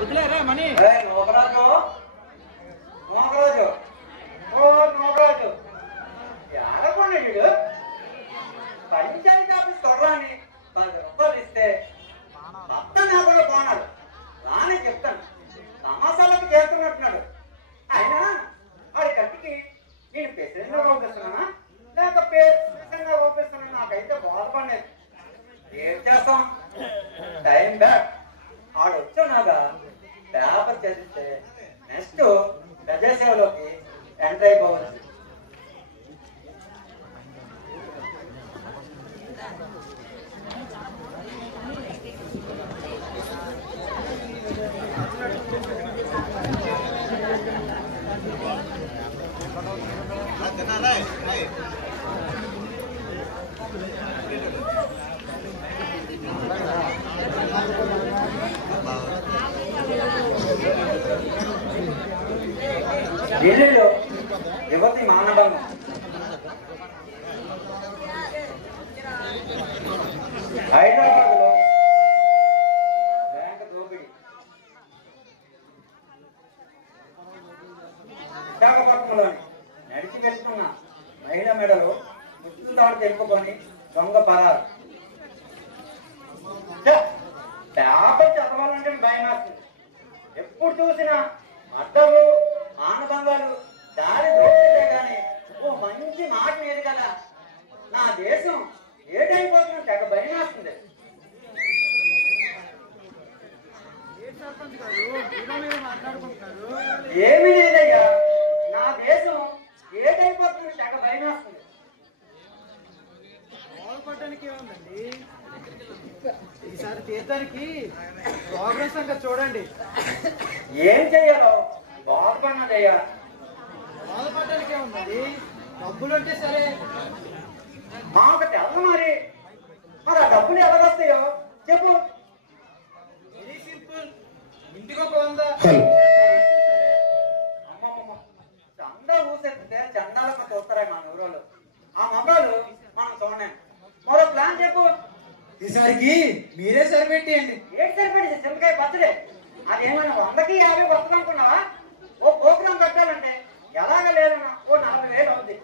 వదిలేరా మనీ నోకరాజు నోకరాజు ఓ నోకరాజు ఆడకుండా వీడు పంచాయతీ ఆఫీస్ త్వరని 10 రూపాయలు ఇస్తే మొత్తం లేకుండా పోనాడు రాని చెప్తాను తమాసాలకు చేస్తున్నట్టున్నాడు అయినా వాడి కట్టికి నేను పెసరంగా రూపిస్తున్నానా లేక పెసరంగా రూపిస్తున్నాను నాకైతే బాధపడలేదు ఏం చేస్తాం టైం బ్యాక్ ఆడు వచ్చానాగా పేపర్ చదివితే నెక్స్ట్ ప్రజాసేవలోకి ఎంటర్ అయిపోవచ్చు ఢిల్లీలో యువతి మానభంగం హైదరాబాద్ లో బ్యాంకు దోపిడీ విశాఖపట్నంలోని నడిచి వెళ్తున్న మహిళ మెడలో ముచ్చు తాడు తెంపుకొని దొంగ పరారు పేపర్ చదవాలంటే భయం వేస్తుంది ఎప్పుడు చూసినా అడ్డలు ఆనబంగాలు దారి దోపిడే కానీ ఓ మంచి మాట లేదు కదా నా దేశం ఏటైపోతుందని తెగ భయం వేస్తుంది ఏమీ లేదయ్యా నా దేశం ఏటైపోతుందని తెగ భయం వేస్తుంది బాగుపడడానికి ఏముందండి ఈసారి తీర్థానికి ప్రోగ్రెస్ అంతా చూడండి ఏం చెయ్యాలో బాగుపడినదయ్యా బాధపడడానికి ఏముందండి డబ్బులు అంటే సరే మాకు తెల్ల మరి ఆ డబ్బులు ఎలా వస్తాయో చెప్పు వెరీ సింపుల్ ఇంటికి ఒక 100 అమ్మమ్మ చందా ఊసెత్తితే చందాలకు చూస్తారా మన ఊరోళ్ళు ఆ మొబైల్ మనం చూడలేం మరో ప్లాన్ చెప్పు ఈసారికి మీరే సరిపెట్టేయండి ఏంటి సరిపెట్టి చింతకాయ పచ్చడే అది ఏమైనా 100కి 50 వస్తుంది అనుకున్నావా ఓ ప్రోగ్రాం కట్టాలంటే ఎలాగ లేదన్నా ఓ 40,000 అవుద్ది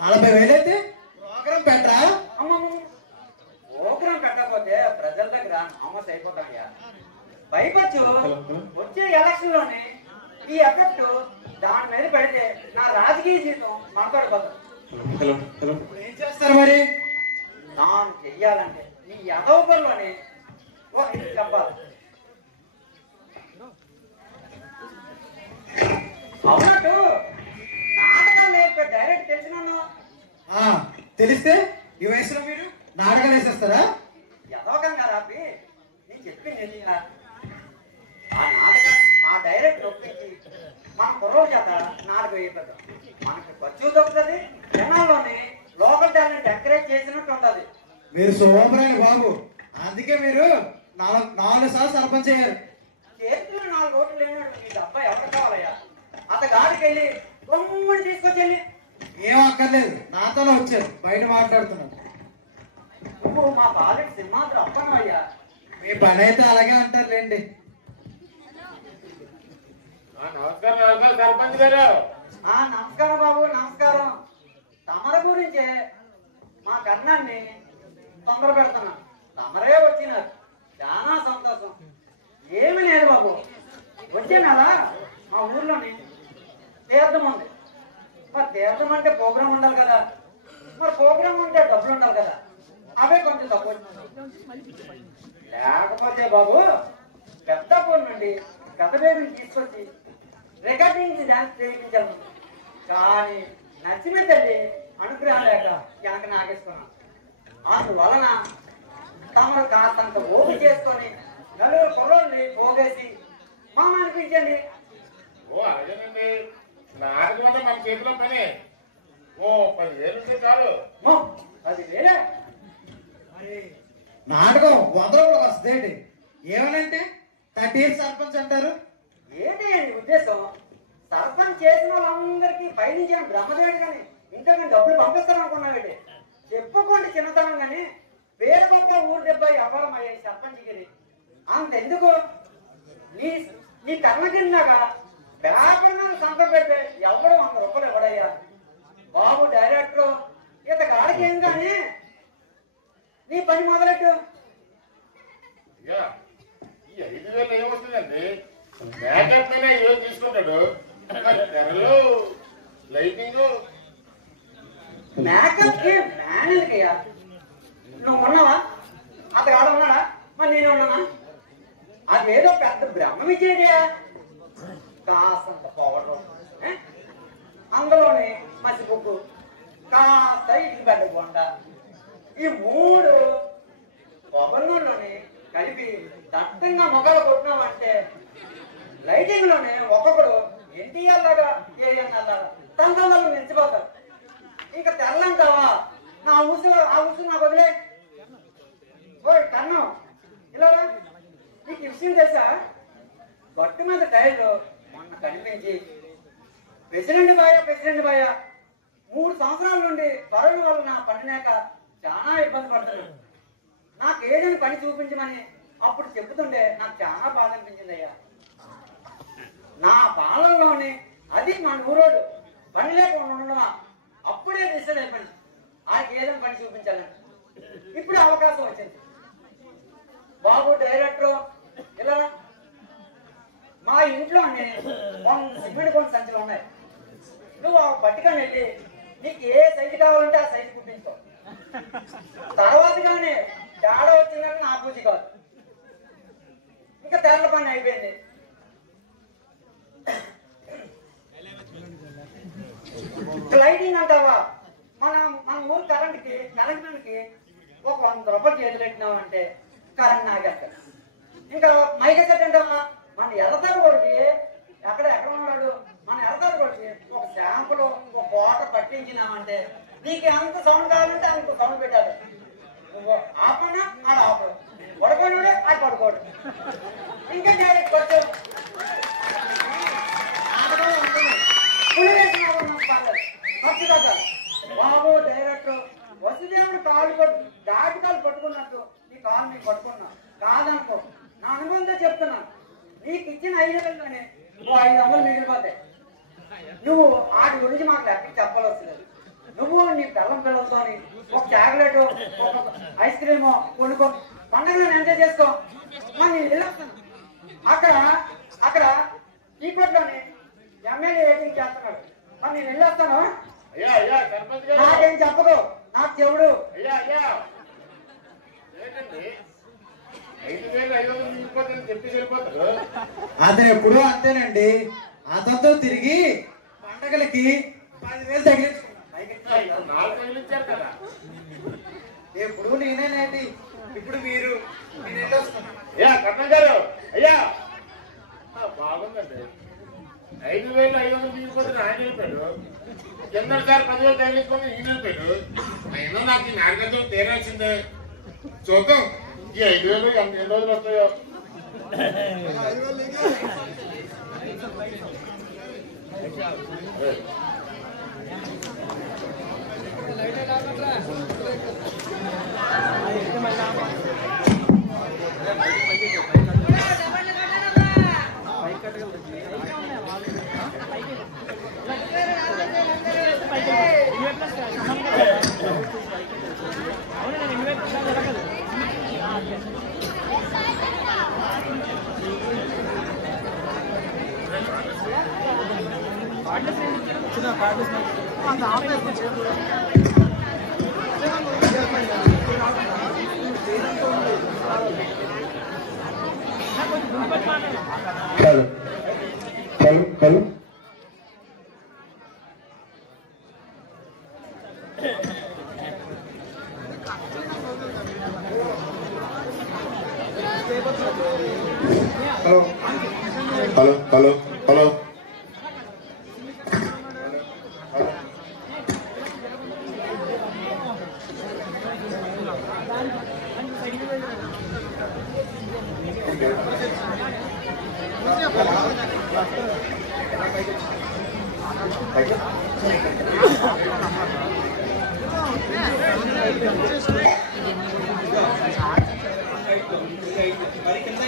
40,000 అయితే ప్రోగ్రాం పెట్టరా అమ్మమ్మ ప్రోగ్రాం పెట్టకపోతే ప్రజల దగ్గర నామస్ అయిపోతాయ్యా పైపచ్చు వచ్చే ఎలక్షన్ లోనే ఈ ఎఫెక్ట్ దాని మీద పెడితే నా రాజకీయ జీవితం మాట్లాడిపోతాను ఏం చేస్తారు మరి నాను చెయ్యాలంటే ఈ యదవపల్లోనే ఓ ఇది చెప్పాలి అవునట్టు నాటకాలు నేర్పే డైరెక్ట్ తెలిసినాను తెలిస్తే ఈ వయసులో మీరు నాటకాలు వేసేస్తారా యదవకంగా రాపి నేను చెప్పింది ఆ నాటకం ఆ డైరెక్ట్ ఒప్పించి మన కుర్రల చేత నాటకం వేయబడ్డాం మనకి ఖర్చు దొరుకుతుంది జనాల్లోని లోకల్ టాలెంట్ ఎంకరేజ్ చేసినట్టు ఉంటది మీరు సోమరాని బాబు అందుకే మీరు 4 సార్లు సర్పంచ్ అయ్యారు చేతిలో 4 ఓట్లు లేనాడు ఈ డబ్బా ఎవరు కావాలయ్యా అతగాడికి వెళ్ళి బొమ్మని తీసుకొచ్చి ఏం అక్కర్లేదు నాతోనే వచ్చారు బయట మాట్లాడుతున్నారు నువ్వు మా బాలెట్ సింహాద్రి అప్పను అయ్యా మీ పని అయితే అలాగే అంటారులేండి నమస్కారం సర్పంచ్ గారు నమస్కారం బాబు నమస్కారం తమరి గురించే మా కర్ణాన్ని తొందర పెడుతున్నా తమరే వచ్చినారు చాలా సంతోషం ఏమి లేదు బాబు వచ్చే నెల మా ఊర్లోని తీర్థం ఉంది మరి తీర్థం అంటే ప్రోగ్రాం ఉండాలి కదా మరి ప్రోగ్రాం ఉంటే డబ్బులు ఉండాలి కదా అవే కొంచెం తక్కువ లేకపోతే బాబు పెద్ద ఫోన్ నుండి గత బేబీని తీసుకొచ్చి రికార్డింగ్ డాన్స్ చేయించాను కానీ నచ్చిన తల్లి అనుగ్రహం లేక వెనక నాగేసుకున్నాను అందువలన తమరు కాస్తంత ఓపు చేసుకొని 4 పొలాల్ని పోగేసి మామ అనిపించండి ఓ అలాగేనండి నాటకం అంటే మన చేతిలో పని ఓ 10,000 ఉంటే చాలు 10,000 నాటకం 100 రూపాయలకు వస్తుంది ఏమనంటే 30 years సర్పంచ్ అంటారు ఏంటి ఉద్దేశం సర్పంచ్ చేసిన వాళ్ళందరికీ పైనుంచిన బ్రహ్మదేవుడు కానీ ఇంకా నేను డబ్బులు పంపిస్తాను అనుకున్నావేంటి చెప్పుకోండి చిన్నతనం కానీ పేరు గొప్ప ఊరు దెబ్బ ఎవరం అయ్యాయి సర్పంచ్ గిరి అంతెందుకు నీ నీ కర్మ కిందాక పేపర్ మీద సంతం పెడితే ఎవడు 100 రూపాయలు ఎవడయ్యా బాబు డైరెక్టర్ ఇంత కాడికి ఏం కానీ నీ పని మొదలెట్టు. ఈ 5,000 ఏమొస్తుందండి? మేకప్ పైన ఏం తీసుకుంటాడు, తెరలు లైటింగ్ మేకప్ కి మేనేజ్కయ్యా నువ్వు ఉన్నావా? అతను ఆడ ఉన్నాడా? మరి నేను ఉన్నానా? అదేదో పెద్ద బ్రహ్మ విజయా కాసంత పౌడర్ అందులోనే మసిపుగ్గు కాస్త ఇటు పెద్ద బొండ ఈ 3 కొబ్బరిలోనే కలిపి దట్టంగా మొగలు కొట్టినామంటే లైటింగ్ లోనే ఒక్కొక్కడు ఎన్టీఆర్ లాగా ఏరియన్ లాగా తన మించిపోతారు. ఇంకా తెల్లంటావా? ఆ ఊసు నాకు వదిలే. ఓ కన్నం ఇలా నీకు విషయం తెలుసా? గట్టు మీద టైర్లు మొన్న కనిపించి ప్రెసిడెంట్ బాయ 3 సంవత్సరాల నుండి కరోనా వల్ల నా పండినాక చాలా ఇబ్బంది పడుతున్నాను. నాకు ఏదైనా పని చూపించమని అప్పుడు చెబుతుండే నాకు చాలా బాధ అనిపించింది అయ్యా. నా పాలనలోని అది మన ఊరోడు పని లేకుండా ఉండడమా అప్పుడే డిసైడ్ అయిపోయింది ఆయనకి ఏదైనా పని చూపించాలని. ఇప్పుడు అవకాశం వచ్చింది. బాబు డైరెక్టర్ ఇలా మా ఇంట్లోనే సిమెంట్ కొన్ని సంచులు ఉన్నాయి. నువ్వు ఆ పట్టుకొని వెళ్ళి నీకు ఏ సైజు కావాలంటే ఆ సైజు కుట్టించుకో. తర్వాత కానీ తేడా వచ్చిందంటే నా పూజ కాదు. ఇంకా తెల్ల పని అయిపోయింది. లైటింగ్ అంటావా? మన ఊరు కరెంట్ మ్యాన్కి ఒక 100 రూపాయలు చేతులు పెట్టినామంటే కరెంట్ నాగేస్తాడు. ఇంకా మైక్ సెట్ అంటావా? మన ఎర్రతాడు కొడికి ఎక్కడ ఉన్నాడు? మన ఎర్రతాడు కొడికి ఒక శాంపుల్ ఒక కోట పట్టించినామంటే నీకు ఎంత సౌండ్ కావాలంటే అంత సౌండ్ పెట్టాలి. నువ్వు ఆపన్నా ఆడ ఆపడు, పడుకోనుడే ఆడ పడుకోడు. ఇంకా డైరెక్ట్ కొంచెం ఖర్చు కదా. బాబు డైరెక్టర్ వసుదేవుడు కాలు పట్టుకున్నట్టు నీ కాలు నీకు పట్టుకున్నా కాదనుకో. నా అనుభవంతో చెప్తున్నాను. నీకు ఇచ్చిన 5,000లోనే 500 మిగిలిపోతాయి. నువ్వు వాటి గురించి మాకు ఎక్కడికి చెప్పాల్సింది. నువ్వు నీ పిల్లలతో ఒక చాక్లెట్ ఒక ఐస్ క్రీమ్ కొనుక్కో, పండుగలను ఎంజాయ్ చేసుకో. మరి నేను వెళ్ళొస్తాను. అక్కడ టీకోట్లోనే ఎమ్మెల్యే ఏటింగ్ చేస్తున్నాడు. మరి నేను వెళ్ళొస్తాను. నాకేం చెప్పదు, నాకు చెవుడు. అతను ఎప్పుడూ అంతేనండి. అతనితో తిరిగి పండగలకి 10,000 తగిలించుకున్నాను. ఎప్పుడు నేనేనండి. ఇప్పుడు మీరు కర్ణం గారు అయ్యా బాగుందండి. 5,500 తీసుకొని ఆయన వెళ్ళిపోయాడు. కిందసారి 10,000 తగిలించుకొని ఈయన వెళ్ళిపోయాడు. అయినా నాకు ఈ నాటకంతో తీరాల్సిందే. చూద్దాం ఈ 5,000 ఎన్ని రోజులు వస్తాయో. హలో మరి కింద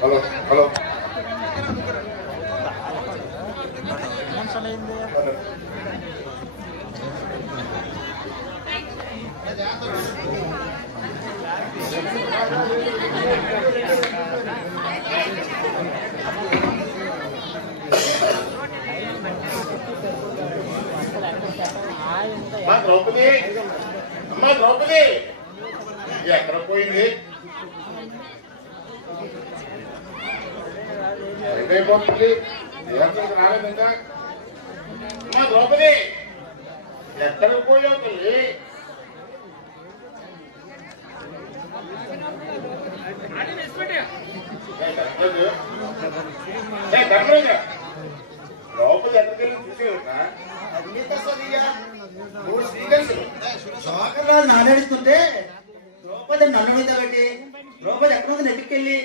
హలో హలో అమ్మా ద్రౌపది, అమ్మా ద్రౌపది ఎక్కడ పోయింది? అయిపోతుంది రాలేదు ఇంకా. అమ్మా ద్రౌపది ఎక్కడికి పోయావు తల్లి? ద్రౌపది ఎక్కడికి వెళ్ళి చూసేవా? శోకర్రాజు నాడేడుతుంటే ద్రౌపది నన్ను అడుగుతావేంటి? ద్రౌపది ఎక్కడ ఉంది నెట్టుకెళ్ళి?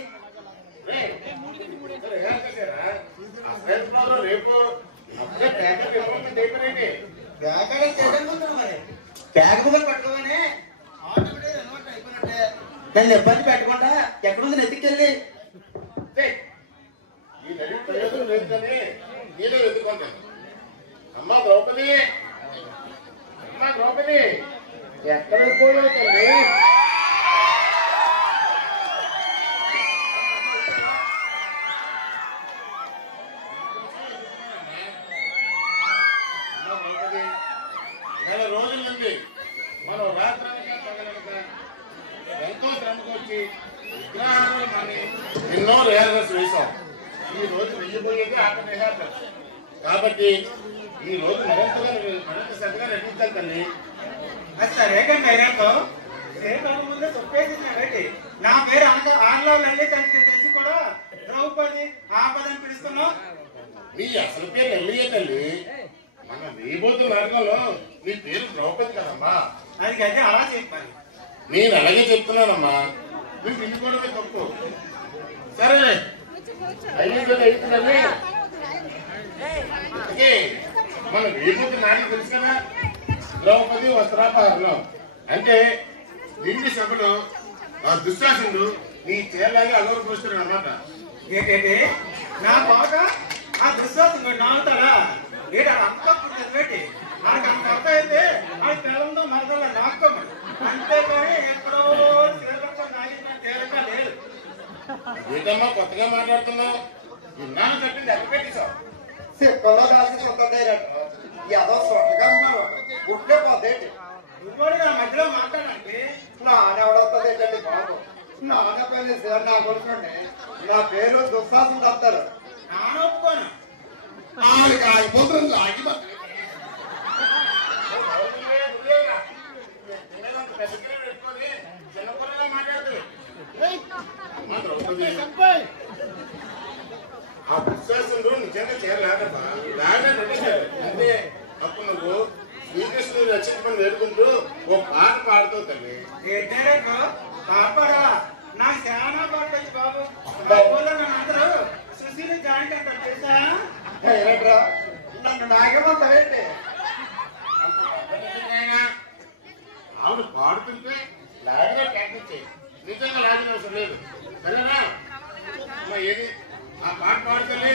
రేపు అప్పుడే బ్యాగ్ ముగ్గురు పట్టుకోమని నన్ను ఇబ్బంది పెట్టకుండా ఎక్కడుంది నెట్టుకెళ్ళి? ఈ నడి ప్రయోజనం లేదు కానీ నీలో వెతుకుంటాను. అమ్మా ద్రౌపది, అమ్మా ద్రౌపది ఎక్కడికి పోయావు తల్లి? నెల రోజుల నుండి మనం రాత్రనక పగలనక ఎంతో శ్రమకొచ్చి విగ్రహాలు కానీ ఎన్నో రిహార్సల్స్ వేశాం. ఈ రోజు వెయ్యిపోయేది ఆపరేషన్. కాబట్టి ఈ రోజు మరింత శ్రద్ధగా నటించాలి తల్లి. సరే కానీ అయినాకో ముందే చెప్పేసి నా పేరు ఆన్లో లలిత అని తెలిసి కూడా ద్రౌపది ఆపదని పిలుస్తున్నావు. నీ అసలు పేరు ఎల్లియే తల్లి. మన వేయబోతు మార్గంలో నీ పేరు ద్రౌపది కదమ్మా. దానికైతే అలా చెప్పాలి. నేను అలాగే చెప్తున్నానమ్మా. నువ్వు పిలుచుకోవడమే తప్పు. సరే అయితుందండి. మన వేయబోతు నాటికి తెలుసు కదా, ద్రౌపది వస్త్రాపహరణం అంటే నిండి సభలో ఆ దుశ్శాసనుడు నీ చేయాలని అగౌరవపరుస్తున్నాడు అనమాట. ఏంటంటే నా బాగా ఆ దుశ్వాసం నాగుతాడా? ఏంటి అది అంతా పెట్టి మనకు అంత అర్థం అయితే అది పిల్లలతో మరదల నాకోమని అంతేకాని ఎక్కడో తేలిక లేదు. ఏంటమ్మా కొత్తగా మాట్లాడుతున్నావు? విన్నాను చెప్పింది ఎక్కడ పెట్టేశావు? చెప్పలో రాసి ఏదో సొట్టగా గుడ్డే పోతేంటి ఇప్పుడు నా మధ్యలో మాట్లాడండి. నానెవడవుతుంది ఏంటండి బాబు? నాన్న పేరు సార్ నా కొడుకుండి. నా పేరు దుశ్శాసన దత్తారు. నాన్న ఒప్పుకోను. ఆగిపోతుంది ఆగి ఆ విశ్వాసంలో నిజంగా చేరలేదమ్మా. అంటే అప్పుడు నువ్వు శ్రీకృష్ణుని రక్షించమని వేడుకుంటూ ఓ పాట పాడుతావు తల్లి. పాపడా నాకు చాలా పాట బాబు. బాబులో నన్ను అందరూ సుశీలి జాయింట్ అంటారు తెలుసా? నన్ను నాగేమంటావేంటి? ఆవిడ పాడుతుంటే లాగినా ప్రాక్టీస్ చేయి. నిజంగా లాగిన అవసరం లేదు. సరేనా అమ్మా? ఏది ఆ పాట పాడుతుంది?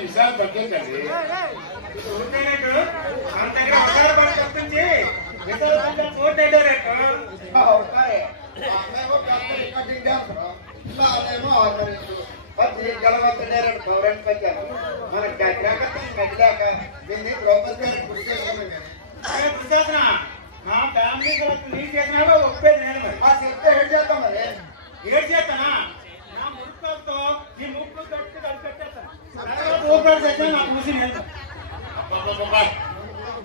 విషయాలు తగ్గించండి. నా ఫ్యామిలీ నీకు చేసినా ఒప్పేది నేను ఏడు చేస్తాం మరి ఏడు చేస్తానా నా మురుకుతో ఈ ముక్కు కట్టి కట్టేస్తాను నాకు ముసి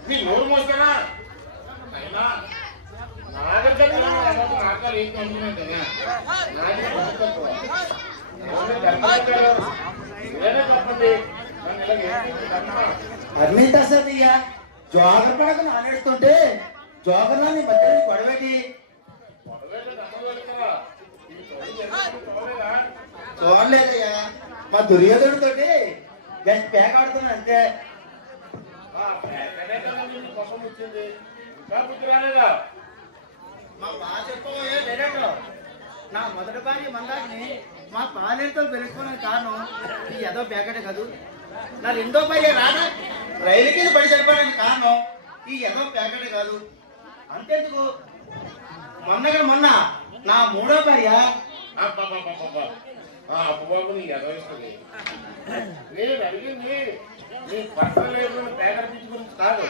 నీ నోరు మోస్తారా అయినా నాగరికలు ఏం కంటున్నాను కదా అన్నీ తసదయ్యా జోగర్ పడక నానేడుతుంటే జోగర్లా నీ మధ్య గొడవేటి చూడలేదయ్యా మా దుర్యోధనుడితో జస్ట్ ప్యాక్ ఆడుతున్నా అంతే. మా బాగా చెప్పబోయే డైరెక్టర్ నా మొదటి భార్య మందాన్ని మా పాలేరుతో పెరుగుకునే కారణం ఈ ఏదో ప్యాకెట్ కాదు. నా రెండో భార్య రాదా రైలు కింద పడి చనిపోవడానికి కారణం ఈ ఏదో ప్యాకెట్ కాదు. అంతెందుకు మొన్న నా మూడో భార్య అప్పుబాబు నీకు ఎదవిస్తుంది. నేను అడిగింది నీ పర్సనల్ లైఫ్ ప్యాకెట్ పిచ్చి గురించి కాదు,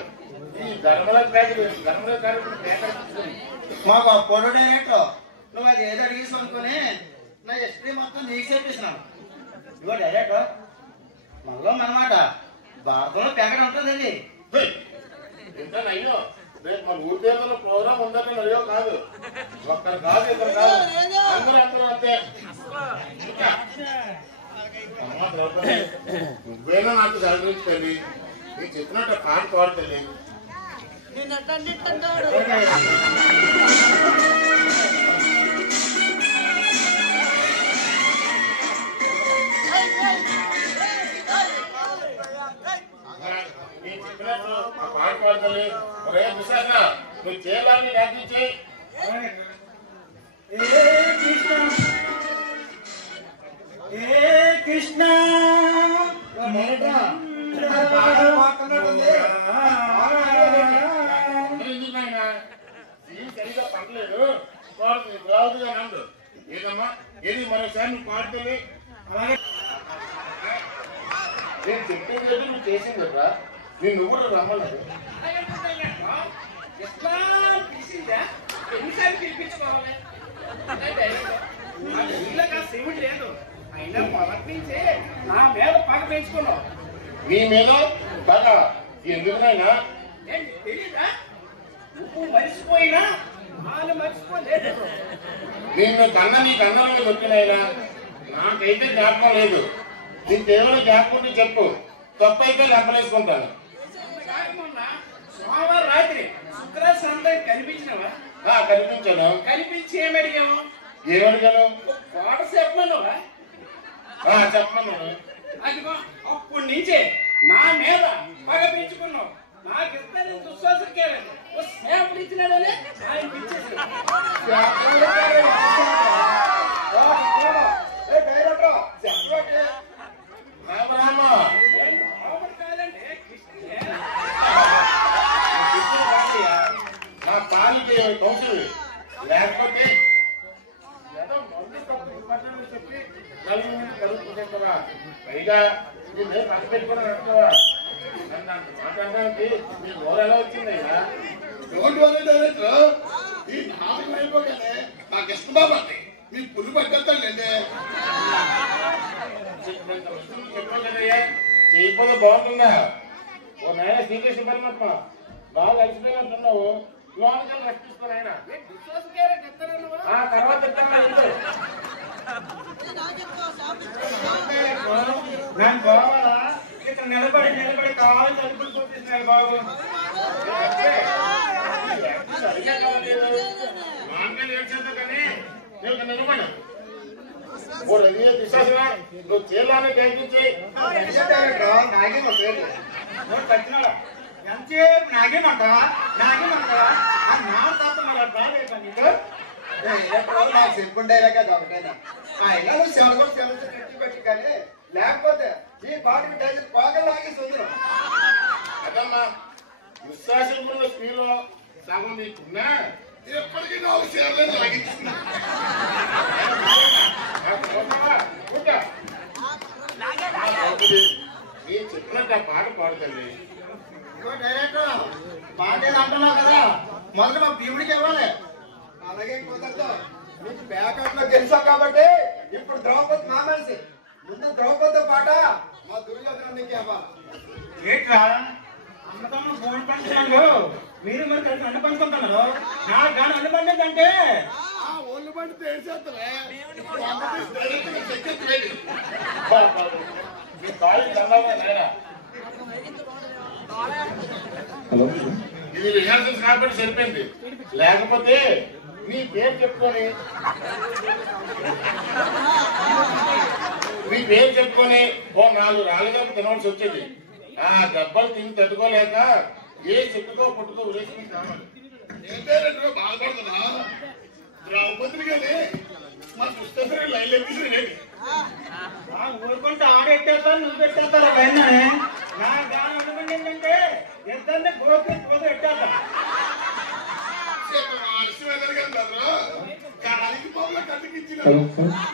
ఈ ధర్మల ప్యాకెట్ ప్యాకెట్ పిచ్చి గురించి. మాకు ఆ ఫోటో డైరెక్టర్ నువ్వు అది ఏదో అడిగేసి అనుకుని నా హిస్టరీ మొత్తం నీకు చెప్పేసినాను. ఇగో డైరెక్టర్ మనలో మనమాట భారతంలో ప్యాకెట్ ఉంటుందండి. ఎంత అయ్యో రేపు మన ఊరి దేశంలో ప్రోగ్రామ్ ఉందంటే అయ్యో కాదు, ఒక్కరు కాదు ఇద్దరు కాదు, అందరూ అంతే. అమ్మ ద్రౌపది నువ్వేనా నాకు సహకరించండి, నేను చెప్పినట్టు కాదు కోరుతుంది. పాడుకోవాలి ఒరే విశాఖ నువ్వు చేయాలని రాపించి కృష్ణ సరిగా పడలేదు రావుగా నందు ఏదమ్మా ఏది మరోసారి నువ్వు పాడుతుంది. అలాగే నేను చెప్పేది నువ్వు చేసింది కదా, నేను నువ్వు కూడా రమ్మలేదు. ఎన్నిసార్లు పిలిపించుకోవాలి శివుడు లేదు అయినా మొదటి నుంచి నా మీద పగ పెంచుకున్నావు. నీ మీద బాగా ఎందుకునైనా తెలీదా? నువ్వు మర్చిపోయినా వాళ్ళు మర్చిపోలేదు. నిన్ను కన్న నీ కన్నంలో వచ్చినైనా నాకైతే జ్ఞాపకం లేదు. నీకేమైనా జ్ఞాపకం ఉంటే చెప్పు, తప్పైతే లెక్కలేసుకుంటాను. మొన్న సోమవారం రాత్రి శుక్రాశ్రంలో కనిపించినవా? కనిపించాను. కనిపించి ఏమడిగాము? ఏమడిగాను? కోట చెప్పమన్నావా? చెప్పమన్నాను. అదిగో అప్పటి నుంచే నా మీద పగ పెంచుకున్నావు. నాకు ఇస్తాను దుశ్వాసకే సేపలు ఇచ్చినాడనే ఆయనకి ఇచ్చేసి నా పాలికి కౌశలు లేకపోతే చెప్పి కలుగుతుందా? పైగా నేను పక్క పెట్టుకుని అంటావా? నన్ను మాట్లాడడానికి మీ గోర ఎలా వచ్చిందయ్యా? ఈ నాలుగు అయిపోగానే నాకు ఇష్టం బాబాయ్ మీ పుల్లు పట్టేస్తానండి. చెప్పావు కదయ్యా, చేయకపోతే బాగుంటుందా? ఓ నాయన శ్రీకృష్ణ పరమాత్మ బాగా కలిసిపోయినట్టున్నావు. లోనికి రెస్ట్ తీసుకోను ఆయన. తర్వాత నేను బావాలా ఇక్కడ నిలబడి కావాలి తలుపులు కొట్టేసినాడు బాబు. మాంగళ్యం ఏడ్చేద్దా కానీ నీకు నిలబడు. నువ్వు చేయాలని ప్రయత్నించి వచ్చినాడా ఎంతసేపు నాగేమంటావా నా తాత మళ్ళీ బాగా నీకు నాకు చెప్పుండేలా కదా ఒకటైనా అయినా నువ్వు సెలవు కట్టి పెట్టి కానీ లేకపోతే ఈ బాడీ డైజెస్ట్ బాగా లాగేసి ఉంది. అదమ్మా విశ్వాసంలో స్త్రీలో సగం నీకున్నా ఎప్పటికీ నాకు చేరలేదు లాగించుకున్నా. నీ చెప్పినట్టు ఆ పాట పాడుతుంది. డైరెక్టర్ బాడీలు అంటున్నావు కదా, మొదలు మా భీముడికి ఇవ్వాలి. అలాగే కుదరదు, నీకు బ్యాకప్ లో గెలిచావు కాబట్టి ఇప్పుడు ద్రౌపది మా మనిషి. ముందు ద్రౌపది పాట మా దుర్యోధనానికి ఇవ్వాలి. ఏంట్రా అమ్మతమ్మ ఫోన్ పంచుతున్నాడు, మీరు మరి కలిసి అన్న పంచుకుంటున్నారు. నాకు కానీ అన్న పండిందంటే ఒళ్ళు బండి తేల్చేస్తారే. ఇది రిహార్సల్స్ కాబట్టి సరిపోయింది. లేకపోతే నీ పేరు చెప్పుకొని ఓ 4 రాళ్ళుగా తినవలసి వచ్చేది. ఆ దెబ్బలు తిని తట్టుకోలేక ఏ చెట్టుతో పుట్టుతో ఉరేసుకుని కావాలి. ఏంటో బాధపడుతున్నా ద్రౌపదిని కానీ మా పుస్తకం లైన్ ఎక్కించి ఊరుకుంటే ఆడెట్టేస్తారు, నువ్వు పెట్టేస్తారా పైననే. నా గానం అనుకుంటే ఏంటంటే ఇద్దరిని గోపి పోదు ఎట్టేస్తా.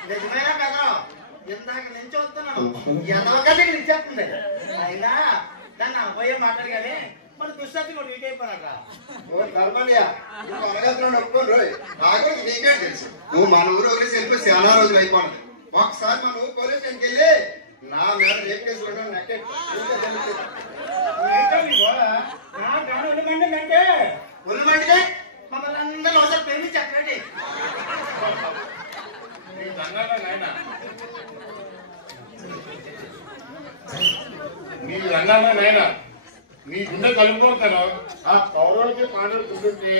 నిజమేనా కదా, ఇందాక నుంచి వస్తున్నాను ఎదవకలికి నిచ్చేస్తుంది. అయినా దాన్ని అబ్బాయి మాట్లాడు కానీ మన దుశ్శక్తి కూడా వీక్ అయిపోయినారా. నాకు నీకే తెలుసు, నువ్వు మన ఊరు ఊరి వెళ్ళిపోయి చాలా రోజులు అయిపోయింది. ఒకసారి మన ఊరు పోలీస్ స్టేషన్కి వెళ్ళి నా మీద రేప్ కేసు పెట్టడం నెక్కే నా గానం ఉండమంటే ఉల్లమంటే మమ్మల్ని అందరూ ఒకసారి ప్రేమించి చెప్పండి. మీరు అన్నారా నాయన, నీ గుండె కలుపుకుంటాను. ఆ కౌరవులకి పాండవులు కూర్చుంటే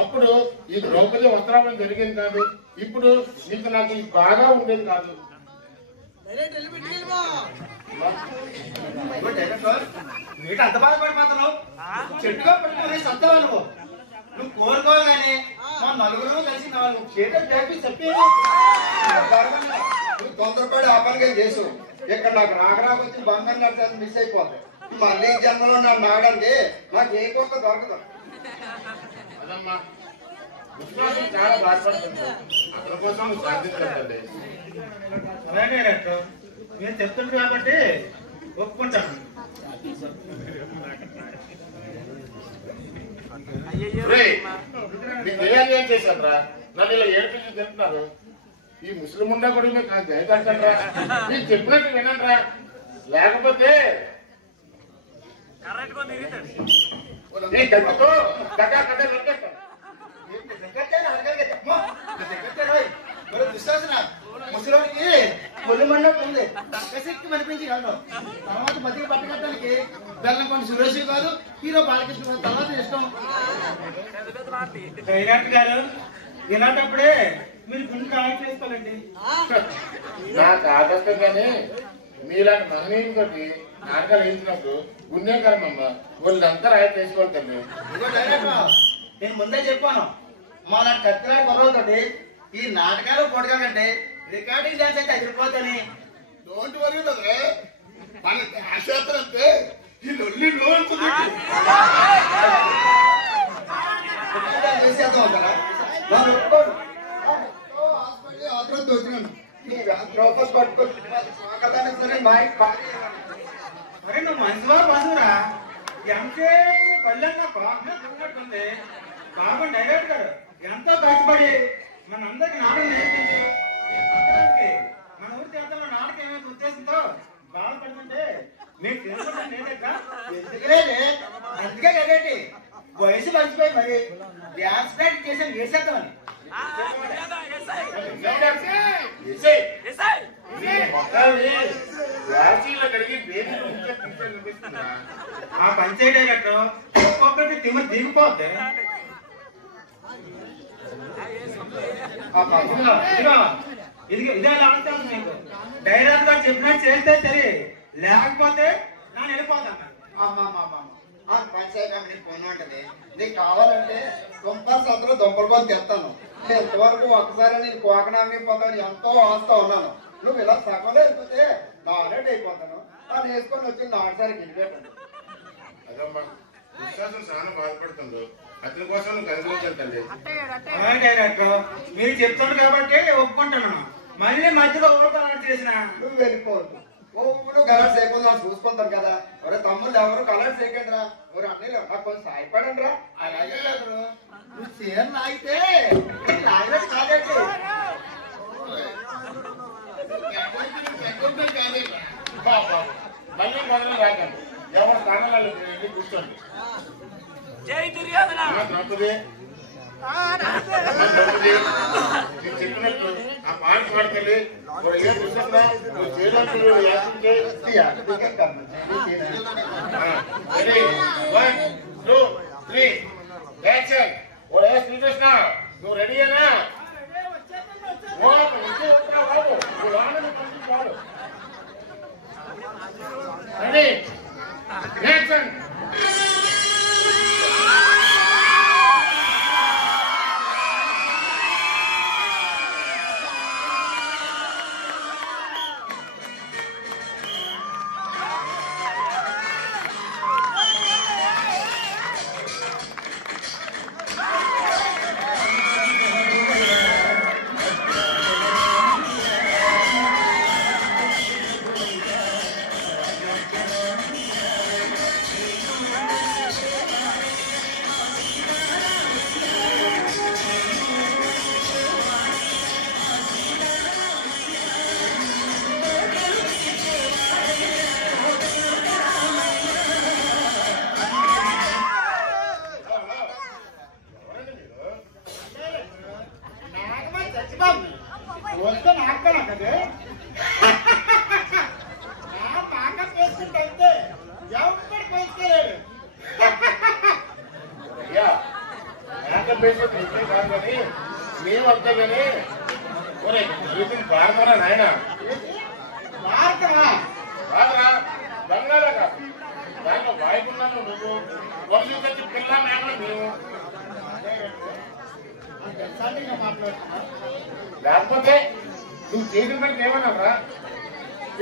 అప్పుడు ఈ ద్రౌపది వస్త్రాపం జరిగింది కాదు. ఇప్పుడు నీకు నాకు బాగా ఉండేది కాదు. వీటి అంత బాధపడిపోతున్నావు. చెట్టుగా పెట్టుకుని సత్తావా నువ్వు కోరుకోవాలి కానీ మా నలుగురు కలిసి నాలుగు చేతులు చేపి చెప్పి నువ్వు తొందరపడి ఆ పనిగా చేసు. ఇక్కడ నాకు రాగరాకొచ్చి బంగారం నడిచేది మిస్ అయిపోతుంది. మళ్ళీ జన్మలో నన్ను ఆగడానికి నాకు ఏ కోరిక దొరకదు. అదమ్మా విశ్వాసం చాలా బాధపడుతుంది. అతని కోసం సాధించండి. మీరు చెప్తుంటారు కాబట్టి ఒప్పుకుంటాను. నీకు ఏం చేశాను రా, నన్ను ఇలా ఏడిపించి తింటున్నారు. ఈ ముస్లిం ఉండా కూడా మీకు దయచేస్తానరా, మీరు చెప్పినట్టు వినండిరా, లేకపోతే ఈ గట్టుతో కట్టా కట్టా పెట్టేస్తాను. ముసలికి ఒళ్ళు మండపం ఉంది, కసిక్కి మనిపించి కాదు. తర్వాత బతికి పట్టకట్టడానికి బెల్లంకొండ సురేష్ కాదు, హీరో బాలకృష్ణ తర్వాత ఇష్టం. డైరెక్టర్ గారు ఇలాంటప్పుడే మీరు గుండె ఖాళీ చేసుకోవాలండి. నాకు ఆకర్షం కానీ మీలాంటి మహనీయులతో నాటకాలు వేయించినప్పుడు పుణ్యకరమమ్మ వాళ్ళంతా రాయి చేసుకోవాలి. ఇదిగో డైరెక్టర్, నేను ముందే చెప్పాను, మా నా కత్తిరాయి గొడవతోటి ఈ నాటకాలు పోటకాలంటే రికార్డింగ్ డాన్స్ అయితే అదిరిపోతాని. డోంట్ వరీ బ్రదర్, మన ఆశాస్త్రం అంటే ఈ లొల్లి లోన్తుంది. చేసేద్దాం కదా, ನಾನು ఒప్పుకోను. ఆత్రం వచ్చినాను నీ ద్రౌపది పట్టుకొని స్వాగతానికి సరే మా మరి నువ్వు మంచివా బంధువురా, ఎంతసేపు కళ్ళన్నా బాగుంది. బాబు డైరెక్టర్ గారు ఎంతో కష్టపడి మనందరికి నాటకం నేర్పించి మన ఊరి చేద్దాం నాటకం ఏమైనా ఉద్దేశంతో బాధపడుతుంటే మీకు తెలుసుకోవడం లేదక్క. ఎందుకులే, అందుకే కదేంటి వయసు మర్చిపోయి మరి డ్యాన్స్ ప్రాక్టీస్ చేసాను వేసేద్దామని. ఆ పంచాయతీ డైరెక్టర్ ఒక్కొక్కటి తిమ్మ దిగిపోద్ది. ఇదే ఆలోచన మీకు డైరెక్ట్ గా చెప్పినట్టు చేస్తే సరే, లేకపోతే నేను వెళ్ళిపోతాను. పంచాయతీ పొన్ను ఉంటది, నీకు కావాలంటే దుంపలు సంతలో దుంపలు కొని తెస్తాను. ఇంతవరకు ఒక్కసారి నేను కోకనామీ పోతాను, ఎంతో ఆస్తా ఉన్నాను. నువ్వు ఇలా సగంలో అయిపోతే నాలెట్ అయిపోతాను. తను వేసుకొని వచ్చి నాటిసారి గెలిపెట్టాను. అదమ్మా విశ్వాసం చాలా బాధపడుతుందో అతని కోసం నువ్వు కదిలించండి. డైరెక్టర్ మీరు చెప్తాను కాబట్టి ఒప్పుకుంటున్నాను. మళ్ళీ మధ్యలో ఓపెన్ చేసిన నువ్వు వెళ్ళిపోవద్దు. నువ్వు కలర్స్ అయిపోతుంది వాళ్ళు చూసుకుంటాను కదా. ఒరే తమ్ముళ్ళు ఎవరు కలర్స్ చేయకండి రా, ఒరే అన్నీ నాకు కొంచెం సాయపడండి రా. అలాగే లేదు, నువ్వు చీర లాగితే లాగలేదు కాదేంటి. మళ్ళీ మొదలు రాకండి, ఎవరు స్థానాలు కూర్చోండి. ద్రౌపది నేను చెప్పినట్టు ఆ పాట పాడుతుంది. నువ్వు చేయడానికి శ్రీకృష్ణ నువ్వు రెడీయేనా? Ready action. మేమంతా కానీ భారతరా నాయన భారతరా బంగాళా కాదు దాంట్లో బాగున్నాను. నువ్వు వరుస వచ్చి పిల్ల మేమన్నా మేము లేకపోతే నువ్వు చేసిన పనికి ఏమన్నారా?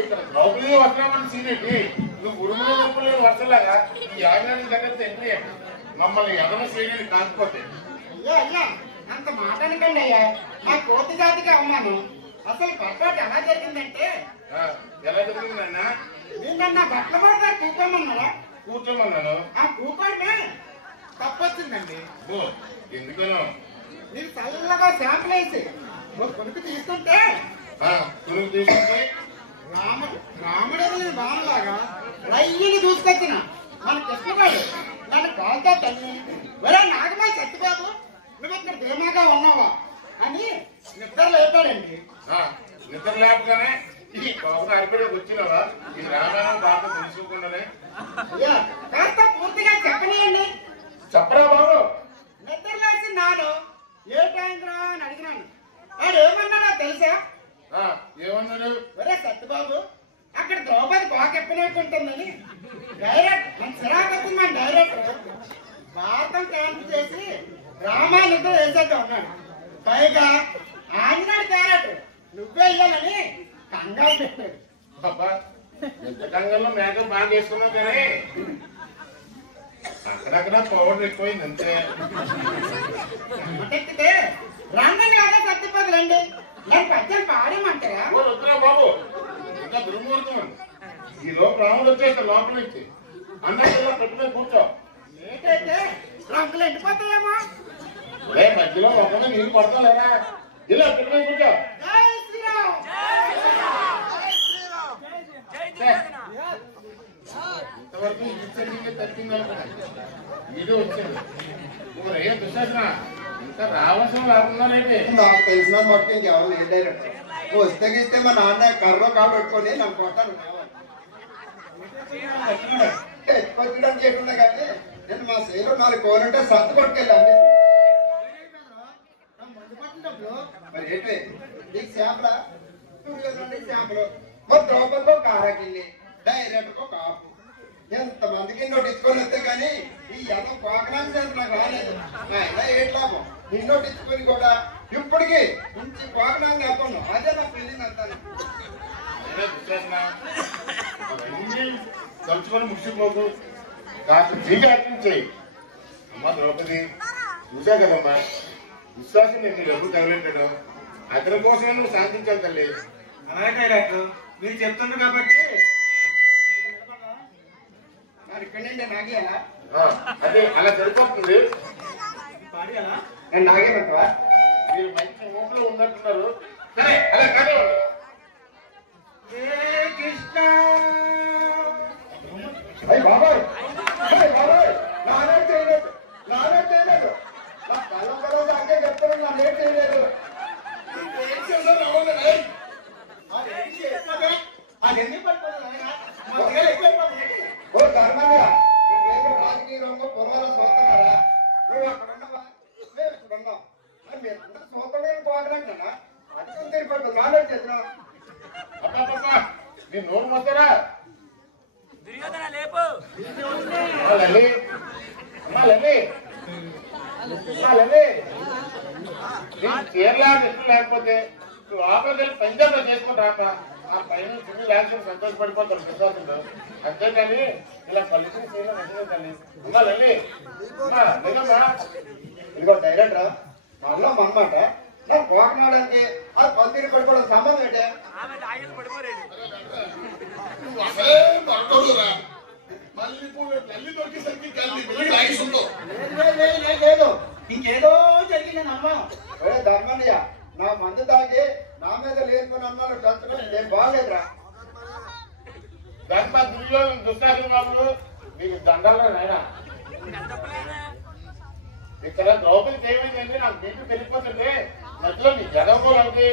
ఇక్కడ ద్రౌపది వస్త్రామని సీనేటి నువ్వు ఉరుములు ఉరుములు వరుసలాగా ఈ ఆజ్ఞానికి దగ్గర ఎంట్రీ మమ్మల్ని ఎదమ చేయడానికి కాకపోతే అంత మాట్లాడకండి అయ్యా, నా కోతి జాతికి అవమానం. అసలు పొరపాటు ఎలా జరిగిందంటే ఎలా జరిగింది నాన్న? నిన్న బట్టల పడదా కూకోమన్నారా? కూర్చోమన్నాను. ఆ కూకోడమే తప్పొచ్చిందండి. ఎందుకనో మీరు చల్లగా శాంపుల్ వేసి కొనుక్కు తీసుకుంటే కొనుక్కు తీసుకుంటే రాముడు బామలాగా రయ్యని చూసుకొచ్చిన మన కృష్ణగాడు నన్ను కాల్తో తల్లి ఒరే నాగమా సత్యబాబు నువ్వు ఇక్కడ ధీమాగా ఉన్నావా అని నిద్ర లేపాడండి. నిద్ర లేపగానే ఈ బాబు అర్పడికి వచ్చినావా? ఈ రామాయణం బాగా తెలుసుకోకుండానే కాస్త పూర్తిగా చెప్పనియండి. చెప్పరా బాబు? నిద్ర లేచి నాను ఏ టైం రా అని అడిగినాను. వాడు ఏమన్నాడో తెలుసా? ఏమన్నాడు? ఒరే సత్యబాబు అక్కడ ద్రౌపది బాగా ఎప్పలేకుంటుందని డైరెక్ట్ సిరాకొచ్చింది మన డైరెక్టర్ భారతం క్యాంప్ చేసి రామాయణంతో వేసేద్దాం ఉన్నాడు. పైగా ఆంజనేయుడు క్యారెక్టర్ నువ్వే ఇవ్వాలని కంగారు పెట్టాడు. బాబా ఎంత కంగారులో మేకప్ బాగా వేసుకున్నావు కానీ అక్కడక్కడ పవర్ ఎక్కువైంది అంతే. ఎక్కితే రంగని అదే సత్యపదులండి నేను పద్యం పాడేమంటారా? వద్దురా బాబు ఇంకా దుర్ముహూర్తం. ఈ లోపు రాముడు వచ్చేస్తా లోపల నుంచి అందరిలో పెట్టుకుని కూర్చో. ఏంటైతే రంగులు ఎండిపోతాయేమో. మధ్యలో ఒకరిని నీళ్ళు పడతాం లేదా? ఇలా పెట్టుకుని కూర్చో. జై శ్రీరామ్. ఇంతవరకు ఇచ్చే తప్పింది అనుకున్నా ఇది వచ్చింది. ఏ దుశ్శాసన ఇంకా రావాల్సిన రాకుండానైతే నాకు తెలిసిన మొత్తం ఇంకెవరు లేదు డైరెక్టర్. వస్తే గీస్తే మా నాన్న కర్ర కాలు పెట్టుకొని నాకు కొట్టాను ఎత్తుకొచ్చడం చేయకుండా కానీ నేను మా శైలు 4 కోరుంటే సత్తు కొట్టుకెళ్ళాను. మరి ఏంటి నీకు శాంపులా? శాంపులు మరి ద్రౌపదిలో కారాకిల్లి డైరెక్ట్గా కాపు ఎంతమందికి నోటించుకొని వస్తే కానీ ఈ ఎవరో పాకడానికి చేసి నాకు రాలేదు. అయినా ఏంటి లాభం నిన్నోటించుకొని కూడా ఇప్పటికీ ఇంచి పాకడానికి కాకుండా అదే నా ఫీలింగ్ అంటాను. తలుచుకొని ముగిసిపోకు కాస్త జీగా యాక్టింగ్ చేయి. అమ్మ ద్రౌపది చూసా కదమ్మా విశ్వాసం నేను ఎప్పుడు తగలెట్టాడు. అతని కోసమే నువ్వు శాంతించాలి తల్లి. అలాగే డైరెక్టర్ మీరు చెప్తున్నారు కాబట్టి మరి ఇక్కడ నుండి నాగేయాలా? అదే అలా సరిపోతుంది. పాడేయాలా? నేను నాగేమంటావా? మీరు మంచి ఊపిలో ఉన్నట్టున్నారు. సరే అలా కానీ కృష్ణ అయ్యి బాబాయ్ నానే చేయలేదు నా కళ్ళ కళ్ళ దాకే చెప్తాను నానే చేయలేదు. అదెన్ని పడిపోతుంది ఓ ధర్మంగా నువ్వేమో రాజకీయ రంగం పొరవలో చూస్తున్నారా? నువ్వు అక్కడ ఉన్నావా? మేము ఇక్కడ ఉన్నాం. మరి మీరు చూస్తలేని పోగలంటున్నా అర్థం తిరిగిపోతుంది నానే చేసిన అబ్బా నీ నోరు మొత్తరా కేరళ ఇష్టం లేకపోతే నువ్వు ఆపరేషన్ పంజాబ్ లో చేసుకుంటా ఆ పైన చిన్న లేకపోతే సంతోషపడిపోతారు విశ్వాసంలో. అంతేకాని ఇలా పలుకుని చేయడం నిజమే తల్లి. అమ్మా లల్లి నిజమ్మా ఇదిగో డైరెక్టర్ మనలో మనమాట నాకు పోకనాడానికి ఆ పందిరి పడిపోవడం సంబంధం ఏంటే? లేదు ఇంకేదో జరిగింది అమ్మా. ఒరే ధర్మయ్య నా మందు తాగి నా మీద లేకుని అన్నాడు డాక్టర్ నేను బాగాలేదురా. ధర్మ దుర్యోగం దుశ్శాసన బాబులు మీకు దండాలో నాయన. ఇక్కడ ద్రౌపది ఏమైందంటే నాకు బీపీ పెరిగిపోతుంటే మధ్యలో నీ జగన్మోహన్కి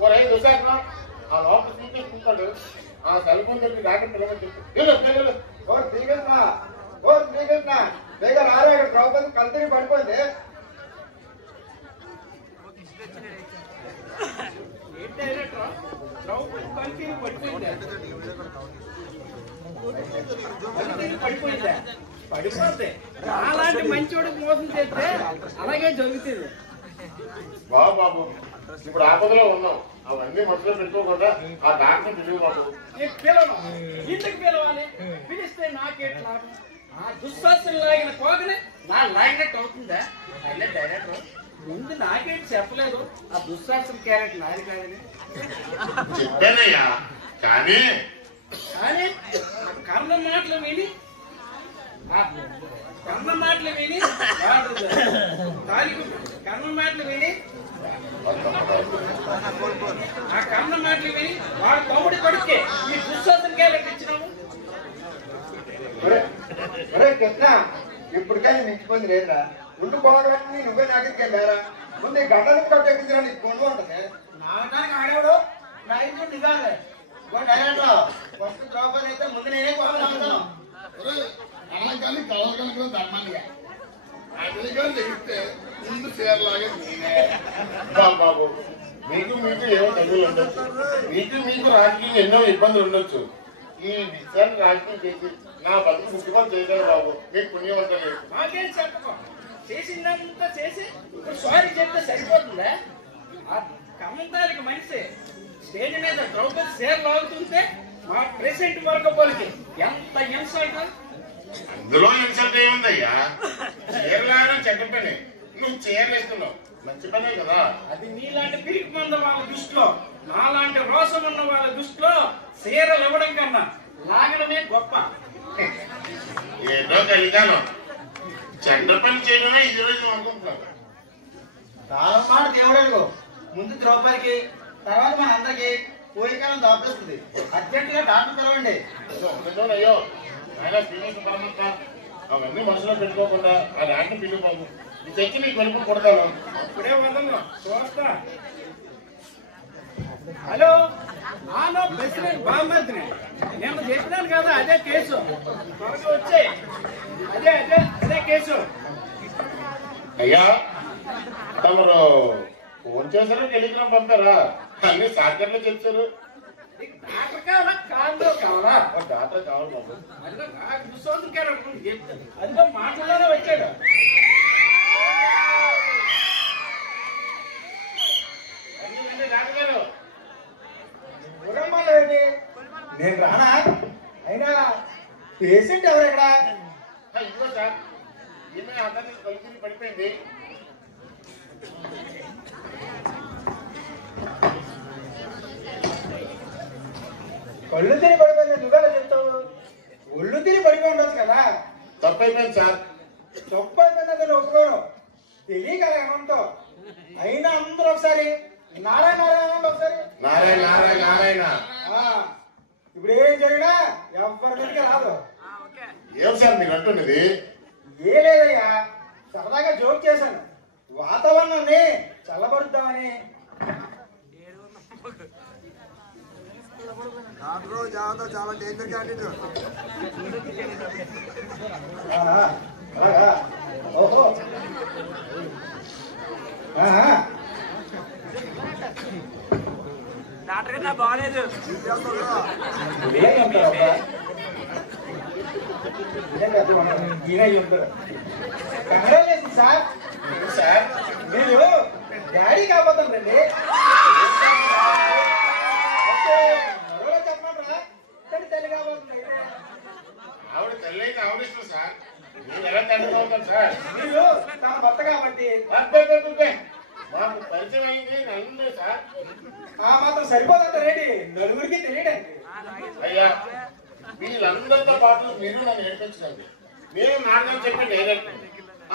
ఓ రైతు దుశ్శాసనం ఆ లోపల తీసుకుంటాడు. ఆ సెల్ఫోన్ చెప్పి డాక్టర్ పిల్లమని చెప్పి ఓ శ్రీకృష్ణ బేగా రారా ఇక్కడ ద్రౌపది కలిసి పడిపోయింది. పడిపోతే అలాంటి మంచోడికి మోసం చేస్తే అలాగే జరుగుతుంది. బాబు ఇప్పుడు ఆపదలో ఉన్నాం. అవన్నీ మనసులో పెట్టుకోకుండా ఆ డాక్టర్ పిలువు బాబు. ఇంటికి పిలవాలి. పిలిస్తే నాకేంటి లాభం? ఆ దుశ్శాసన లాగిన కోగనే నా లాగినట్టు అవుతుందా? అయినా డైరెక్టర్ ముందు నాకేంటి చెప్పలేదు ఆ దుశ్శాసన క్యారెట్ నాది కాదని. చెప్పానయ్యా కానీ కర్ణ మాటలు విని వాడు కన్న మాటలు విని వాడు తమ్ముడి కొడుకే ఈ దుశ్శాసనకే ఇచ్చినాము. కృష్ణ ఇప్పటికైనా మించిపోయింది లేదురా. ఉండిపోవడానికి నువ్వే నాకెళ్ళారా? ముందు ఈ గడ్డలకు కట్టెక్కిందిరా నీకు కొండ ఉంటుంది. నాగటానికి ఆడేవాడు నైట్ నిజాలే ఫస్ట్ ద్రౌపది అయితే ముందు నేనే కోరుతాను. కానీ కలలు కనుక ధర్మాన్ని తెగిస్తే ముందు చేరలాగే నేనే. బాబు మీకు ఏమో తగులు ఉండొచ్చు, మీకు రాజకీయం ఎన్నో ఇబ్బందులు ఉండొచ్చు. ఈ విషయాన్ని రాజకీయం చేసి నా బతుకు ముఖ్యమంత్రి చేయగలరు బాబు. మీకు పుణ్యవంతం లేదు. మాకేం చెప్పకో, చేసిందంతా చేసి ఇప్పుడు సారీ చెప్తే సరిపోతుందా? ఆ కమంతాలకి మనిషి స్టేజ్ మీద ద్రౌపది సేర్ లాగుతుంటే మా ప్రెసిడెంట్ వర్గపోలికి ఎంత ఇన్సల్ట్. అందులో ఇన్సల్ట్ ఏముందయ్యా? చీరలాగడం చెడ్డ పని, నువ్వు చీరలేస్తున్నావు, మంచి పనే కదా. అది నీలాంటి పిరికి మంద వాళ్ళ దృష్టిలో, నాలాంటి రోసం ఉన్న వాళ్ళ దృష్టిలో చీరలు ఇవ్వడం కన్నా లాగడమే గొప్ప. ఏదో కలిగాను, చెడ్డ పని చేయడమే ఇది రోజు అనుకుంటున్నాను. కాలం మాట దేవుడు ముందు ద్రౌపదికి తర్వాత మన అందరికి కోరికలను దాపేస్తుంది. అర్జెంటుగా డాక్టర్ పిలవండి. అయ్యో ఆయన పిల్లలు పరమంతా అవన్నీ మనసులో పెట్టుకోకుండా ఆ డాక్టర్ పిల్లి బాబు ఈ తెచ్చి నీకు వెలుపు కొడతాను. ఇప్పుడే వదలను చూస్తా. హలో, ఆనో ప్రెసిడెంట్ బామ్మర్దిని. నేను చెప్పినాను కదా అదే కేసు, త్వరగా వచ్చే అదే కేసు. అయ్యా తమరు ఫోన్ చేశారు, టెలిగ్రామ్ పంపారా? అన్ని సాగర్లో చెప్పారు. డాక్టర్ కావాలా కాదు కావాలా? డాక్టర్ కావాలి బాబు. అదిగో దుశ్శాసన గారు చెప్తాను, అదిగో మాటల్లోనే వచ్చాడు. డాక్టర్ నేను రానా? అయినా పేషెంట్ ఎవరు ఇక్కడ? ఇదిగో సార్, ఈమె అతన్ని కలిసి పడిపోయింది. కళ్ళు తిని పడిపోయింది నువ్వెలా చెప్తావు? ఒళ్ళు తిని పడిపోయి ఉండొచ్చు కదా. తప్పైపోయింది సార్. తప్పు అయిపోయిందని ఒప్పుకోరు, తెలియక ఏమంటావు. అయినా అందరూ ఒకసారి నారాయణ నారాయణ ఒకసారి నారాయణ నారాయణ నారాయణ. ఇప్పుడు ఏం జరిగినా ఎవరి మీదకి రాదు. ఏం సార్ మీరు అంటున్నది? ఏ లేదయ్యా, సరదాగా జోక్ చేశాను. వాతావరణాన్ని చల్లబరుద్దామని. చాలా డేంజర్ క్యాండిడేట్. ఓహో డాక్టర్ గారు బాగాలేదు. Congratulation sir. సార్ మీరు డాడీ కాబోతుందండి. చెప్పమంటారా? తల్లి కాబోతుంది. అయితే ఆవిడ తల్లి అయితే ఆవిడ ఇష్టం సార్. మీరు ఎలా తండ్రి అవుతారు సార్? మీరు తన భర్త కాబట్టి మాకు పరిచయం అయింది నన్ను సార్. ఆ మాత్రం సరిపోదంట రేటి నలుగురికి తెలియడండి. అయ్యా వీళ్ళందరితో పాటు మీరు నన్ను నేర్పించండి. మీరు నాన్నని చెప్పి డైరెక్టర్,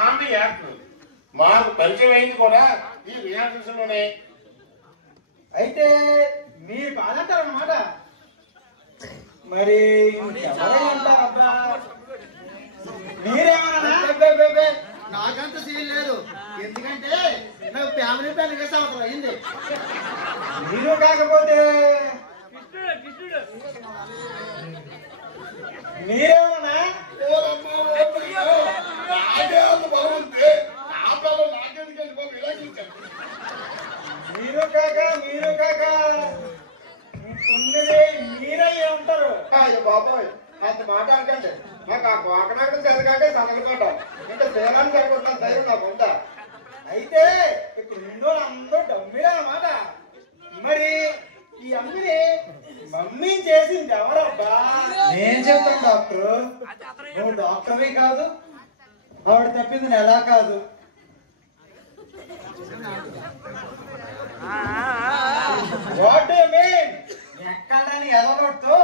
ఆమె యాక్టర్. మాకు పరిచయం అయింది కూడా ఈ రిహార్సల్స్ లోనే. అయితే మీరు కాదంటారన్నమాట. మరి ఎవరేమంటారబ్బా? మీరేమన్నా? నాకంత సీన్ లేదు, ఎందుకంటే నాకు ఫ్యామిలీ ప్లానింగ్ సంవత్సరం అయింది. మీరు కాకపోతే మీరేమన్నా? మీరు కాక మీరయ్యే ఉంటారు. బాబోయ్ అంత మాట అంటండి. నాకు ఆ కోకనాక చదగాక సనగలమాట ఇంకా సేనాన్ని సరిపోతున్న ధైర్యం నాకు ఉందా? అయితే ఇప్పుడు నిన్ను అందరూ డమ్మిరా అన్నమాట. మరి ఈ అమ్మిని మమ్మీ చేసింది ఎవరబ్బా? నేను చెప్తాను డాక్టర్. నువ్వు డాక్టర్వి కాదు, ఆవిడ తప్పింది ఎలా కాదు. What do you mean? ఎక్కడని ఎదవనొట్టు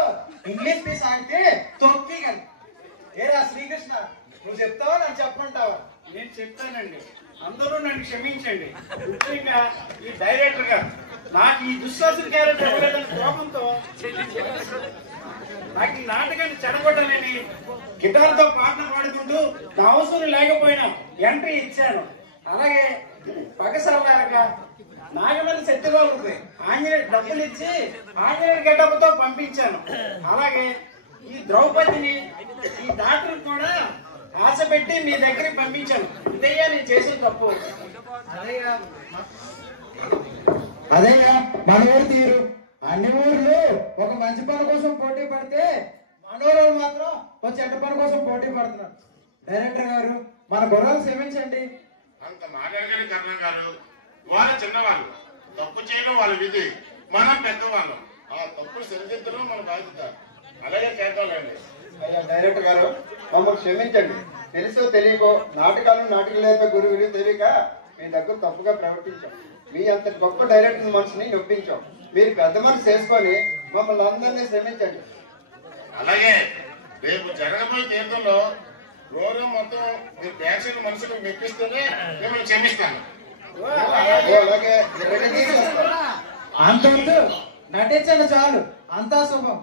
ఇంగ్లీష్ పీస్ ఆడితే తొక్కిగలను. ఏరా శ్రీకృష్ణ, నువ్వు చెప్తావా నన్ను చెప్పమంటావా? నేను చెప్తానండి. అందరూ నన్ను క్షమించండి. ముఖ్యంగా ఈ డైరెక్టర్ గారు నాకు ఈ దుశ్శాసన క్యారెక్టర్ ఇవ్వలేదని కోపంతో నాకు ఈ నాటకాన్ని చెడగొట్టలేని గిటార్తో పాటలు పాడుకుంటూ నా అవసరం లేకపోయినా ఎంట్రీ ఇచ్చాను. అలాగే పగసరలాగా నాగమల్లి శక్తిగోళ్ళకి ఆంజనేయుడు డబ్బులు ఇచ్చి ఆంజనేయుడు గెటప్తో పంపించాను. అలాగే ఈ ద్రౌపదిని ఈ డాక్టర్ కూడా ఆశ పెట్టి మీ దగ్గరికి పంపించాను. ఇదయ్యా నేను చేసిన తప్పు. అదేగా మన ఊరు తీరు. అన్ని ఊర్లు ఒక మంచి పని కోసం పోటీ పడితే మన ఊరు మాత్రం ఒక చెడ్డ పని కోసం పోటీ పడుతున్నారు. డైరెక్టర్ గారు మన గొడవలు క్షమించండి. అంత మాట్లాడగలి కర్ణ గారు, వారు చిన్నవాళ్ళు, తప్పు చేయడం వాళ్ళ విధి, మనం పెద్దవాళ్ళు. ఆ తప్పులు సరిదిద్దడం మన బాధ్యత. అలాగే చేద్దాంలేండి. అయ్యా డైరెక్టర్ గారు మమ్మల్ని క్షమించండి. తెలుసో తెలియకో నాటకాలు లేపే గురువులు తెలియక మీ దగ్గర తప్పుగా ప్రవర్తించాం. మీ అంత గొప్ప డైరెక్టర్ మనసుని నొప్పించాం. మీరు పెద్ద మనసు చేసుకొని మమ్మల్ని అందరినీ క్షమించండి. అలాగే రేపు జరగబోయే తీర్థంలో ప్రోగ్రాం మొత్తం మీరు ప్రేక్షకుల మనసును మెప్పిస్తేనే మిమ్మల్ని క్షమిస్తాను. అలాగే అంత నటించండి చాలు, అంతా శుభం.